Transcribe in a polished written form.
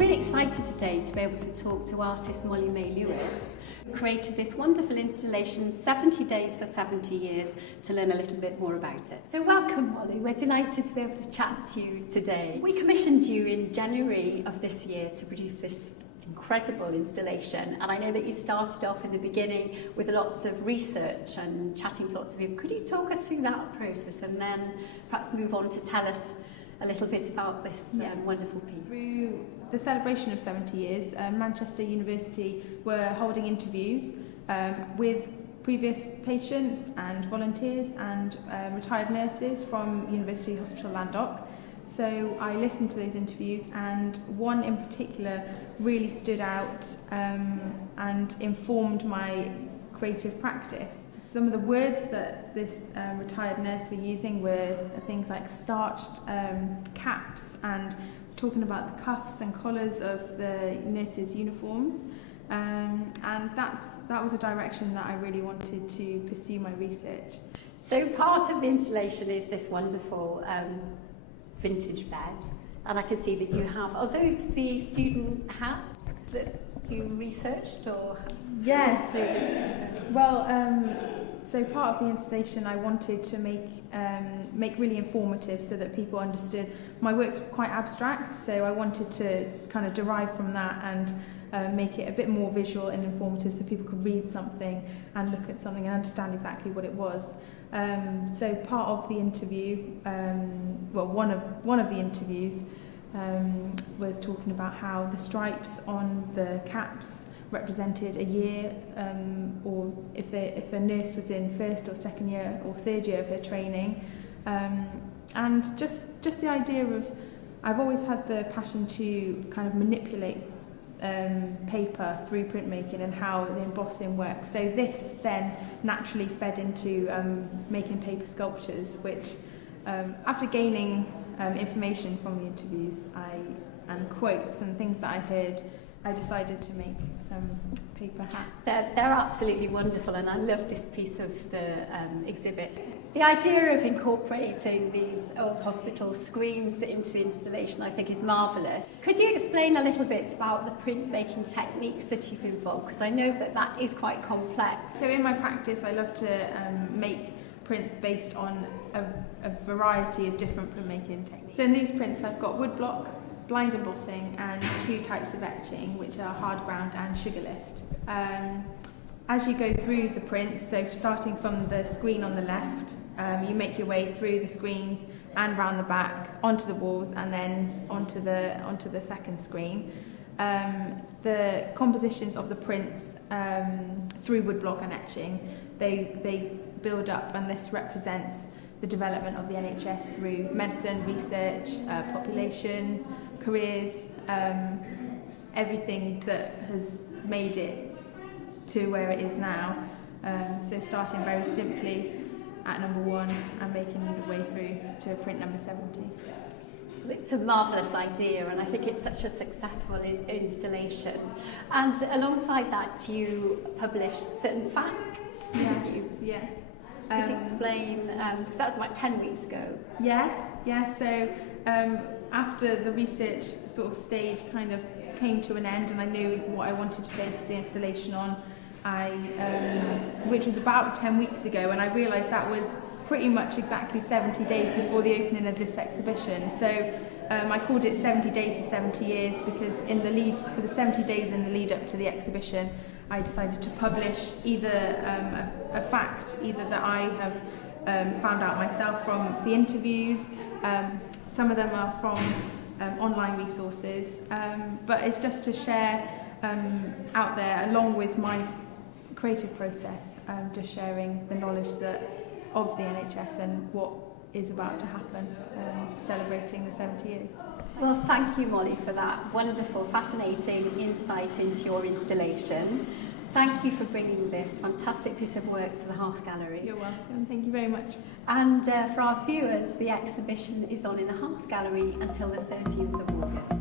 really excited today to be able to talk to artist Molly May Lewis, who created this wonderful installation, 70 Days for 70 Years, to learn a little bit more about it. So welcome, Molly. We're delighted to be able to chat to you today. We commissioned you in January of this year to produce this incredible installation, and I know that you started off in the beginning with lots of research and chatting to lots of people. Could you talk us through that process and then perhaps move on to tell us a little bit about this wonderful piece? Through the celebration of 70 years, Manchester University were holding interviews with previous patients and volunteers and retired nurses from University Hospital Landock. So I listened to those interviews, and one in particular really stood out and informed my creative practice. Some of the words that this retired nurse were using were things like starched caps and talking about the cuffs and collars of the nurses' uniforms. And that was a direction that I really wanted to pursue my research. So part of the installation is this wonderful vintage bed, and I can see that you have, are those the student hats that you researched, or? Yes. Well, so part of the installation I wanted to make really informative so that people understood. My work's quite abstract, so I wanted to kind of derive from that and make it a bit more visual and informative so people could read something and look at something and understand exactly what it was. So part of the interview, one of the interviews was talking about how the stripes on the caps represented a year, or if a nurse was in first or second year or third year of her training, and just the idea of, I've always had the passion to kind of manipulate paper through printmaking and how the embossing works. So this then naturally fed into making paper sculptures, which after gaining information from the interviews and quotes and things that I heard, I decided to make some paper hats. They're absolutely wonderful, and I love this piece of the exhibit. The idea of incorporating these old hospital screens into the installation, I think, is marvellous. Could you explain a little bit about the printmaking techniques that you've involved? Because I know that is quite complex. So in my practice, I love to make prints based on a variety of different printmaking techniques. So in these prints, I've got woodblock, blind embossing, and two types of etching, which are hard ground and sugar lift. As you go through the prints, so starting from the screen on the left, you make your way through the screens and round the back onto the walls and then onto the second screen. The compositions of the prints through woodblock and etching, they build up, and this represents the development of the NHS through medicine, research, population, careers, everything that has made it to where it is now. So starting very simply at number 1 and making the way through to print number 70. It's a marvellous idea, and I think it's such a successful installation. And alongside that, you published certain facts, didn't you? Yeah. Could you explain, because that was about 10 weeks ago. Yes. So after the research sort of stage kind of came to an end, and I knew what I wanted to base the installation on, which was about 10 weeks ago, and I realised that was pretty much exactly 70 days before the opening of this exhibition. So I called it 70 Days for 70 Years because for the 70 days in the lead up to the exhibition, I decided to publish either a fact, either that I have found out myself from the interviews. Some of them are from online resources, but it's just to share out there along with my creative process, just sharing the knowledge of the NHS and what is about to happen, celebrating the 70 years. Well, thank you, Molly, for that wonderful, fascinating insight into your installation. Thank you for bringing this fantastic piece of work to the HeARTh Gallery. You're welcome. Thank you very much. And for our viewers, the exhibition is on in the HeARTh Gallery until the 13th of August.